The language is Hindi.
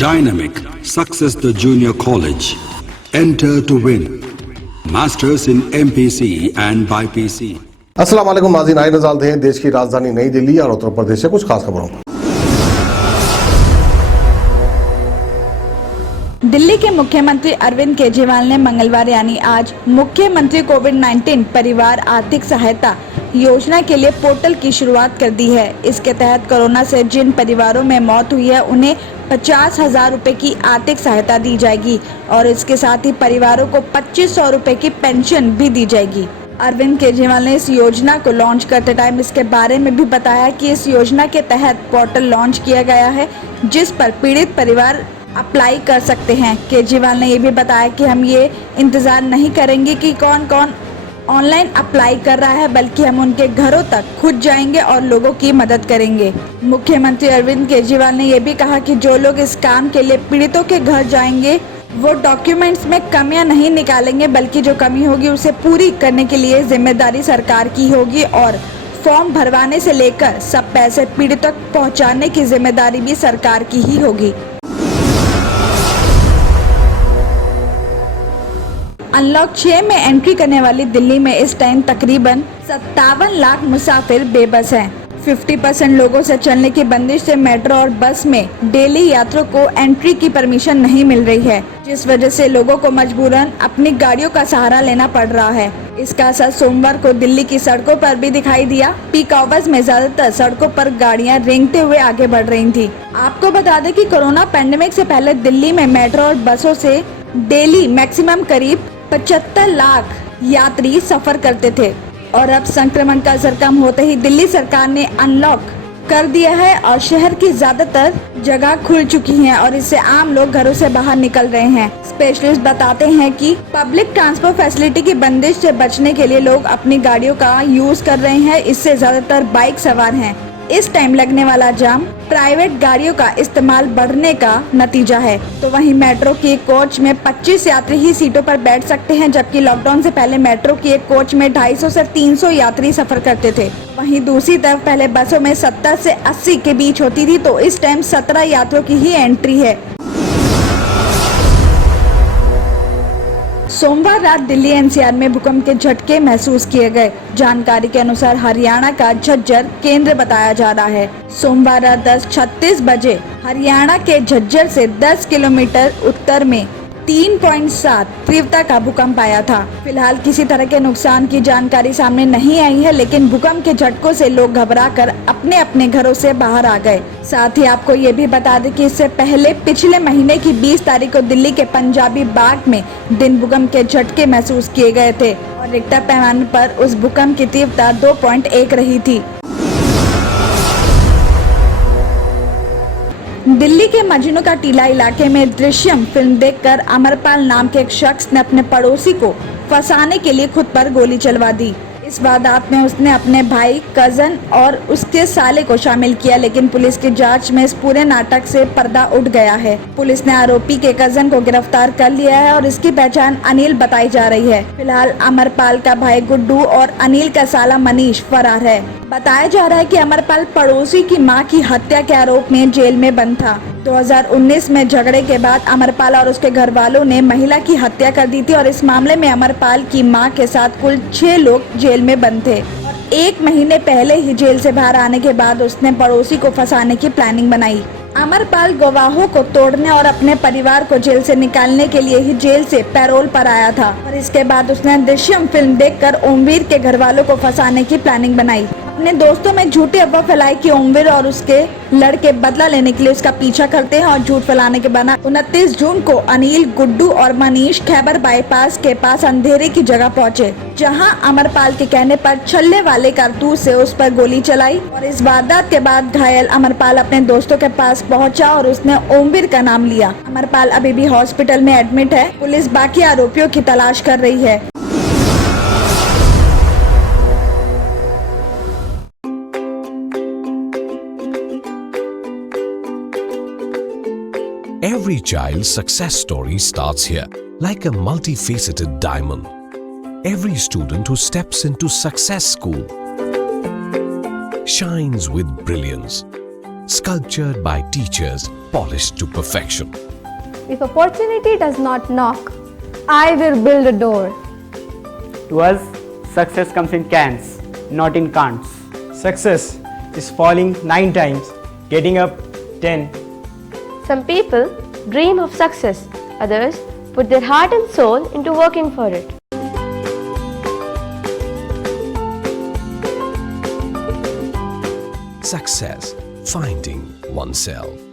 Dynamic Success the Junior College. Enter to win. Masters in MPC and BPC. अस्सलाम वालेकुम नाज़रीन, आइए नज़र डालते हैं देश की राजधानी नई दिल्ली और उत्तर प्रदेश से कुछ खास खबरों पर। दिल्ली के मुख्यमंत्री अरविंद केजरीवाल ने मंगलवार यानी आज मुख्यमंत्री कोविड-19 परिवार आर्थिक सहायता योजना के लिए पोर्टल की शुरुआत कर दी है। इसके तहत कोरोना से जिन परिवारों में मौत हुई है उन्हें 50,000 रुपए की आर्थिक सहायता दी जाएगी और इसके साथ ही परिवारों को 2,500 रुपए की पेंशन भी दी जाएगी। अरविंद केजरीवाल ने इस योजना को लॉन्च करते टाइम इसके बारे में भी बताया कि इस योजना के तहत पोर्टल लॉन्च किया गया है जिस पर पीड़ित परिवार अप्लाई कर सकते हैं। केजरीवाल ने ये भी बताया कि हम ये इंतजार नहीं करेंगे कि कौन कौन ऑनलाइन अप्लाई कर रहा है, बल्कि हम उनके घरों तक खुद जाएंगे और लोगों की मदद करेंगे। मुख्यमंत्री अरविंद केजरीवाल ने ये भी कहा कि जो लोग इस काम के लिए पीड़ितों के घर जाएंगे वो डॉक्यूमेंट्स में कमियां नहीं निकालेंगे, बल्कि जो कमी होगी उसे पूरी करने के लिए जिम्मेदारी सरकार की होगी और फॉर्म भरवाने से लेकर सब पैसे पीड़ितों तक पहुँचाने की जिम्मेदारी भी सरकार की ही होगी। अनलॉक 6 में एंट्री करने वाली दिल्ली में इस टाइम तकरीबन 57 लाख मुसाफिर बेबस हैं। 50% लोगों से चलने की बंदिश से मेट्रो और बस में डेली यात्रियों को एंट्री की परमिशन नहीं मिल रही है, जिस वजह से लोगों को मजबूरन अपनी गाड़ियों का सहारा लेना पड़ रहा है। इसका असर सोमवार को दिल्ली की सड़कों पर भी दिखाई दिया। पीक आवर्स में ज्यादातर सड़कों पर गाड़ियां रेंगते हुए आगे बढ़ रही थी। आपको बता दें कि कोरोना पैंडेमिक से पहले दिल्ली में मेट्रो और बसों से डेली मैक्सिमम करीब 75 लाख यात्री सफर करते थे और अब संक्रमण का असर कम होते ही दिल्ली सरकार ने अनलॉक कर दिया है और शहर की ज्यादातर जगह खुल चुकी हैं और इससे आम लोग घरों से बाहर निकल रहे हैं। स्पेशलिस्ट बताते हैं कि पब्लिक ट्रांसपोर्ट फैसिलिटी की बंदिश से बचने के लिए लोग अपनी गाड़ियों का यूज कर रहे हैं। इससे ज्यादातर बाइक सवार हैं। इस टाइम लगने वाला जाम प्राइवेट गाड़ियों का इस्तेमाल बढ़ने का नतीजा है। तो वहीं मेट्रो की एक कोच में 25 यात्री ही सीटों पर बैठ सकते हैं, जबकि लॉकडाउन से पहले मेट्रो की एक कोच में 250 से 300 यात्री सफर करते थे। वहीं दूसरी तरफ पहले बसों में 70 से 80 के बीच होती थी, तो इस टाइम 17 यात्रियों की ही एंट्री है। सोमवार रात दिल्ली एनसीआर में भूकंप के झटके महसूस किए गए। जानकारी के अनुसार हरियाणा का झज्जर केंद्र बताया जा रहा है। सोमवार रात 10:36 बजे हरियाणा के झज्जर से 10 किलोमीटर उत्तर में 3.7 तीव्रता का भूकंप आया था। फिलहाल किसी तरह के नुकसान की जानकारी सामने नहीं आई है, लेकिन भूकंप के झटकों से लोग घबराकर अपने अपने घरों से बाहर आ गए। साथ ही आपको ये भी बता दें कि इससे पहले पिछले महीने की 20 तारीख को दिल्ली के पंजाबी बाग में दिन भूकंप के झटके महसूस किए गए थे और रिक्टर पैमाने पर उस भूकंप की तीव्रता 2.1 रही थी। दिल्ली के मजनू का टीला इलाके में दृश्यम फिल्म देखकर अमरपाल नाम के एक शख्स ने अपने पड़ोसी को फंसाने के लिए खुद पर गोली चलवा दी। इस वारदात में उसने अपने भाई, कजन और उसके साले को शामिल किया, लेकिन पुलिस की जांच में इस पूरे नाटक से पर्दा उठ गया है। पुलिस ने आरोपी के कजन को गिरफ्तार कर लिया है और इसकी पहचान अनिल बताई जा रही है। फिलहाल अमरपाल का भाई गुड्डू और अनिल का साला मनीष फरार है। बताया जा रहा है कि अमरपाल पड़ोसी की मां की हत्या के आरोप में जेल में बंद था। 2019 में झगड़े के बाद अमरपाल और उसके घर वालों ने महिला की हत्या कर दी थी और इस मामले में अमरपाल की मां के साथ कुल 6 लोग जेल में बंद थे और 1 महीने पहले ही जेल से बाहर आने के बाद उसने पड़ोसी को फंसाने की प्लानिंग बनाई। अमरपाल गवाहों को तोड़ने और अपने परिवार को जेल से निकालने के लिए ही जेल से पैरोल पर आया था और इसके बाद उसने दृश्यम फिल्म देखकर ओमवीर के घर वालों को फंसाने की प्लानिंग बनाई। अपने दोस्तों में झूठी अफवाह फैलाई कि ओमवीर और उसके लड़के बदला लेने के लिए उसका पीछा करते हैं और झूठ फैलाने के बाद 29 जून को अनिल, गुड्डू और मनीष खैबर बाईपास के पास अंधेरे की जगह पहुंचे, जहां अमरपाल के कहने पर छल्ले वाले कारतूस से उस पर गोली चलाई और इस वारदात के बाद घायल अमरपाल अपने दोस्तों के पास पहुंचा और उसने ओमवीर का नाम लिया। अमरपाल अभी भी हॉस्पिटल में एडमिट है। पुलिस बाकी आरोपियों की तलाश कर रही है। Every child's success story starts here, like a multifaceted diamond. Every student who steps into Success School shines with brilliance. sculptured by teachers polished to perfection. If opportunity does not knock, I will build a door. To us, success comes in cans, not in can'ts. Success is falling 9 times, getting up 10. Some people dream of success, others put their heart and soul into working for it. Success, finding oneself.